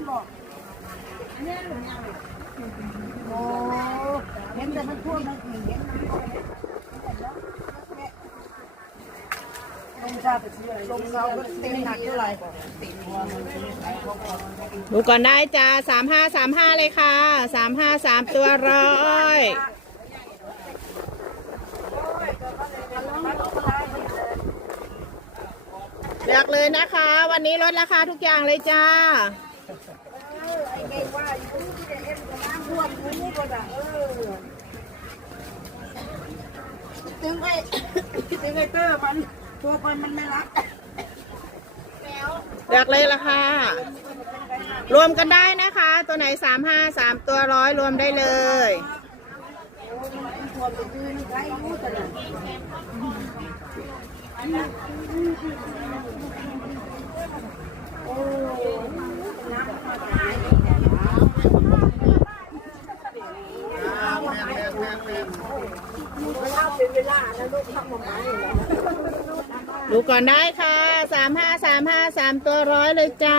นบอกโอ้เห็นแต่มันท่วมมันผีเห็นลงชาไปซื้ออะไรลงเสาก็ต็มหนักเท่าไหร่ดูก่อนได้จ้าสามห้าสามห้าเลยค่ะสามห้าสามตัวร้อยเลือกเลยนะคะ วันนี้ลดราคาทุกอย่างเลยจ้า เออไอ้เก่งว่าอยู่ที่จะเห็นกับน้ำท่วมอยู่นี่ก็จะเออถึงไอ้ถึงไอ้เตอร์มันตัวมันมันไม่รักเลือกเลยล่ะค่ะ รวมกันได้นะคะ ตัวไหนสามห้าสามตัวร้อยรวมได้เลย ท่วมไปยืนใครรู้แต่ละโอ้น้ำมาหาย เวลาเป็นเวลานะลูกทำมาหมาอยู่แล้วดูก่อนได้ค่ะสามห้าสามห้าสามตัวร้อยเลยจ้า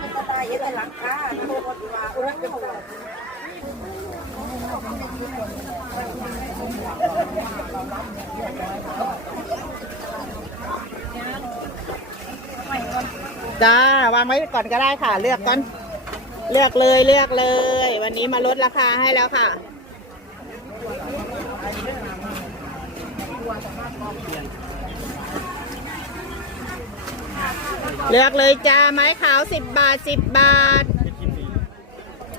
มันก็ได้ยังไงหลังคาโตกว่าอุรัก จะบอกจ้าวางไว้ก่อนก็ได้ค่ะ เลือกก่อน เลือกเลยเลือกเลย วันนี้มาลดราคาให้แล้วค่ะเลือกเลยจ้าไม้ขาวสิบบาทสิบบาท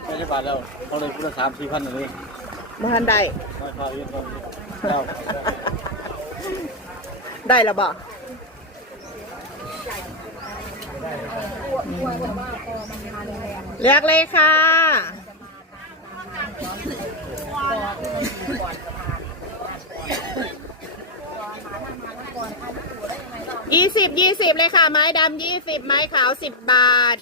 ไม่ใช่บาทแล้วเขาเลยคุณละสามสี่พันเลยมาทันได้ไม่พาเยอะก็เจ้าได้แล้วบอก เลือกเลยค่ะยี่สิบยี่สิบเลยค่ะ ไม้ดำยี่สิบไม้ขาวสิบบาท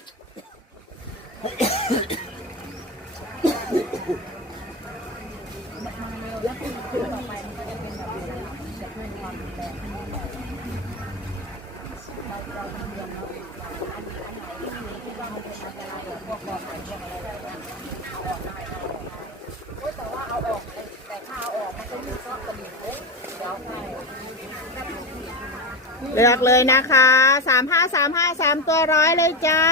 เลือกเลยนะคะสามห้าสามห้าสามตัวร้อยเลยจ้า